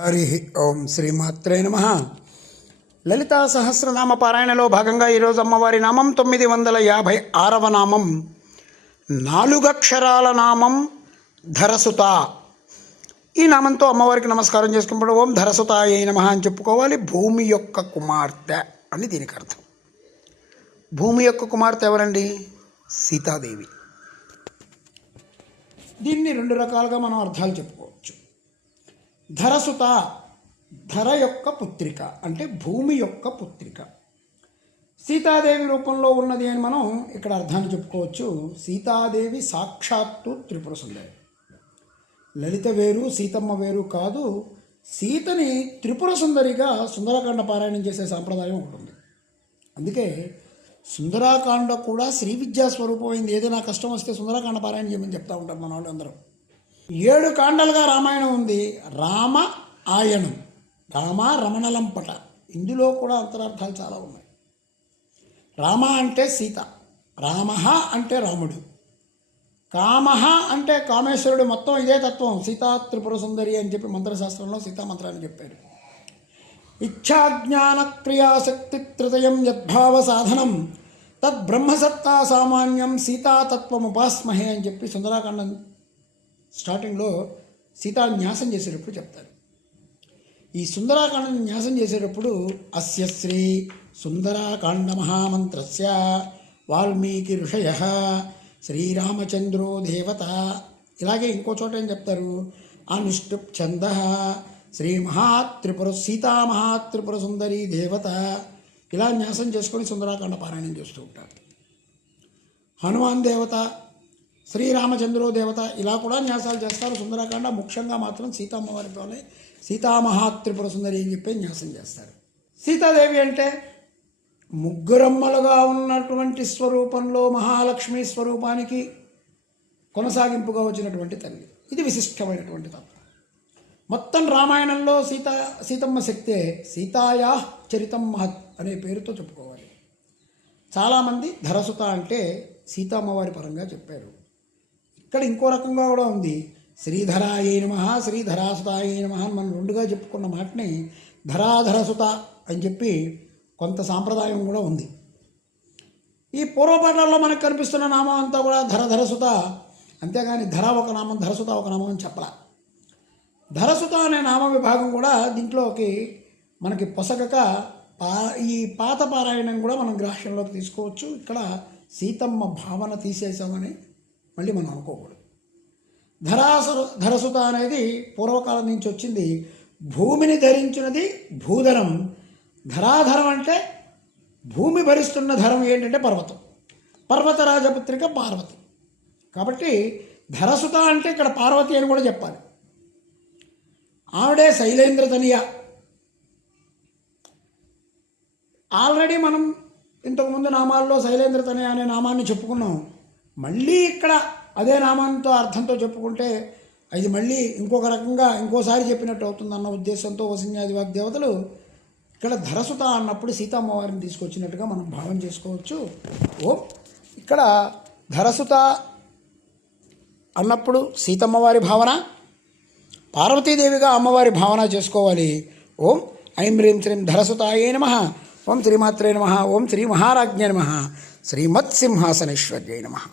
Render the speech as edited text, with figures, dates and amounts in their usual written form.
హరి ఓం శ్రీమాత్రే నమః. లలితా సహస్రనామ పారాయణలో భాగంగా ఈరోజు అమ్మవారి నామం 956వ నామం, 4 అక్షరాల నామం ధరసుత. ఈ నామంతో అమ్మవారికి నమస్కారం చేసుకున్నప్పుడు ఓం ధరసుతాయై నమః అని చెప్పుకోవాలి. భూమి యొక్క కుమార్తె అని దీనికి అర్థం. భూమి యొక్క కుమార్తె ఎవరండి? సీతాదేవి. దీన్ని 2 రకాలుగా మనం అర్థాలు చెప్పుకోవచ్చు. ధరసుత, ధర యొక్క పుత్రిక అంటే భూమి యొక్క పుత్రిక. సీతాదేవి రూపంలో ఉన్నది అని మనం ఇక్కడ అర్థాన్ని చెప్పుకోవచ్చు. సీతాదేవి సాక్షాత్తు త్రిపుర సుందరి. లలిత వేరు, సీతమ్మ వేరు కాదు. సీతని త్రిపుర సుందరిగా సుందరకాండ పారాయణం చేసే సాంప్రదాయం ఉంటుంది. అందుకే సుందరాకాండ కూడా శ్రీ విద్యా స్వరూపమైంది. ఏదైనా కష్టం వస్తే సుందరకాండ పారాయణ చేయమని చెప్తూ ఉంటారు మన వాళ్ళు అందరూ. 7 కాండలుగా రామాయణం ఉంది. రామ ఆయనం, రామ రమణలంపట. ఇందులో కూడా అంతరార్థాలు చాలా ఉన్నాయి. రామ అంటే సీత, రామ అంటే రాముడు, కామ అంటే కామేశ్వరుడు. మొత్తం ఇదే తత్వం. సీతా త్రిపుర సుందరి అని చెప్పి మంత్రశాస్త్రంలో సీతామంత్రాన్ని చెప్పారు. ఇచ్ఛాజ్ఞాన క్రియాశక్తి త్రితయం యద్భావ సాధనం తద్బ్రహ్మసత్తా సామాన్యం సీతాతత్వముపాస్మహే అని చెప్పి సుందరాకాండం స్టార్టింగ్లో సీతా న్యాసం చేసేటప్పుడు చెప్తారు. ఈ సుందరాకాండం న్యాసం చేసేటప్పుడు అస్య శ్రీ సుందరాకాండ మహామంత్రస్య వాల్మీకి ఋషయః శ్రీరామచంద్రో దేవత. ఇలాగే ఇంకో చోట ఏం చెప్తారు? అనుష్టుప్ ఛందః శ్రీ మహాత్రిపుర సీతా మహాత్రిపుర సుందరి దేవత. ఇలా న్యాసం చేసుకొని సుందరాకాండ పారాయణం చేస్తూ ఉంటారు. హనుమాన్ దేవత, శ్రీరామచంద్రో దేవత, ఇలా కూడా న్యాసాలు చేస్తారు. సుందరకాండ ముఖ్యంగా మాత్రం సీతమ్మవారితోనే సీతామహాత్రిపుర సుందరి అని చెప్పి న్యాసం చేస్తారు. సీతాదేవి అంటే ముగ్గురమ్మలుగా ఉన్నటువంటి స్వరూపంలో మహాలక్ష్మి స్వరూపానికి కొనసాగింపుగా వచ్చినటువంటి తల్లి. ఇది విశిష్టమైనటువంటి తత్వం. మొత్తం రామాయణంలో సీతమ్మ శక్తే సీతాయా చరితం మహత్ అనే పేరుతో చెప్పుకోవాలి. చాలామంది ధరసుత అంటే సీతమ్మవారి పరంగా చెప్పారు. ఇక్కడ ఇంకో రకంగా కూడా ఉంది. శ్రీధరాయై నమః, శ్రీధరాసుతాయై నమః అని మనం 2గా చెప్పుకున్న మాటని ధరాధరసుత అని చెప్పి కొంత సాంప్రదాయం కూడా ఉంది. ఈ పూర్వపాఠాల్లో మనకు కనిపిస్తున్న నామం అంతా కూడా ధరధరసుత. అంతేగాని ధర ఒక నామం, ధరసుత ఒక నామం అని చెప్పలా. ధరసుత అనే నామ విభాగం కూడా దీంట్లోకి మనకి పొసగక ఈ పాత పారాయణం కూడా మనం గ్రాహ్యంలోకి తీసుకోవచ్చు. ఇక్కడ సీతమ్మ భావన తీసేసామని మళ్ళీ మనం అనుకోకూడదు. ధరసుత అనేది పూర్వకాలం నుంచి వచ్చింది. భూమిని ధరించినది భూధరం. ధరాధరం అంటే భూమి భరిస్తున్న ధరం ఏంటంటే పర్వతం. పర్వతరాజపుత్రిక పార్వతి. కాబట్టి ధరసుత అంటే ఇక్కడ పార్వతి అని కూడా చెప్పాలి. ఆవిడే శైలేంద్ర తనియ. ఆల్రెడీ మనం ఇంతకుముందు నామాల్లో శైలేంద్ర తనియ అనే నామాన్ని చెప్పుకున్నాం. మళ్ళీ ఇక్కడ అదే నామంతో అర్థంతో చెప్పుకుంటే అది మళ్ళీ ఇంకొక రకంగా ఇంకోసారి చెప్పినట్టు అవుతుందన్న ఉద్దేశంతో వసిన్యాది వాగ్దేవతలు ఇక్కడ ధరసుత అన్నప్పుడు సీతమ్మవారిని తీసుకొచ్చినట్టుగా మనం భావన చేసుకోవచ్చు. ఇక్కడ ధరసుత అన్నప్పుడు సీతమ్మవారి భావన, పార్వతీదేవిగా అమ్మవారి భావన చేసుకోవాలి. ఓం ఐం హ్రీం శ్రీం ధరసుతాయై నమః. ఓం శ్రీమాత్రే నమః. ఓం శ్రీ మహారాజ్ఞే నమః. శ్రీమత్సింహాసనేశ్వర్యై నమః.